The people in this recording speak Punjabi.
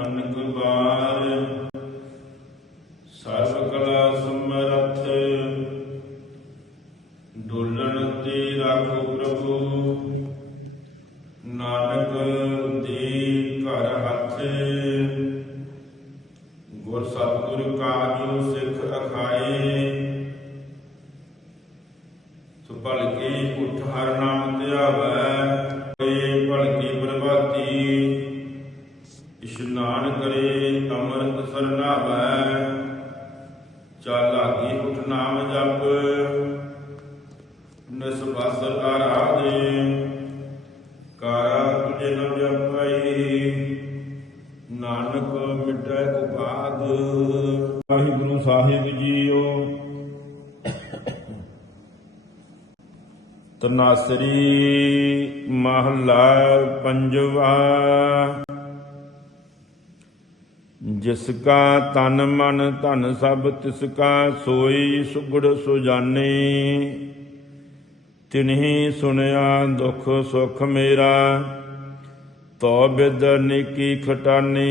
ਬੰਧਨ ਅਨਕ ਬਾਰ ਸਰਬ ਕਲਾ ਸਮਰਥ ਡੋਲਣ ਤੇ ਰੱਖ ਪ੍ਰਭੂ ਨਾਨਕ ਦੀ ਘਰ ਹੱਥ ਗੁਰ ਸਤਿਗੁਰ ਕਾਜੋ ਸਿੱਖ ਅਖਾਏ ਸੋ ਭਲਕੇ ਉਠ ਹਰ ਨਾਮ ਧਿਆਵੈ ਇਸ਼ਨਾਨ ਕਰੇ ਅੰਮ੍ਰਿਤ ਸਰਨਾਵੈ, ਚਲ ਲਾਗੀ ਉਠ ਨਾਮ ਜਪ ਨਿਸਬਸ ਆਰਾਧੇ, ਕਾਰਾ ਤੁਝੇ ਨ ਵਿਅਪਈ ਨਾਨਕ ਮਿਟੈ ਉਪਾਦ। ਵਾਹਿਗੁਰੂ ਸਾਹਿਬ ਜੀਓ, ਤਨਾਸਰੀ ਮਹਲਾ ਪੰਜਵਾ। ਜਿਸ ਕਾ ਤਨ ਮਨ ਧਨ ਸਭ ਤਿਸ ਕਾ ਸੋਈ ਸੁਗੜ ਸੁਜਾਨੇ ਤਿਨਹੀ ਸੁਣਿਆ ਦੁਖ ਸੁਖ ਮੇਰਾ ਤੋ ਬਿਦ ਨਿਕੀ ਖਟਾਨੀ।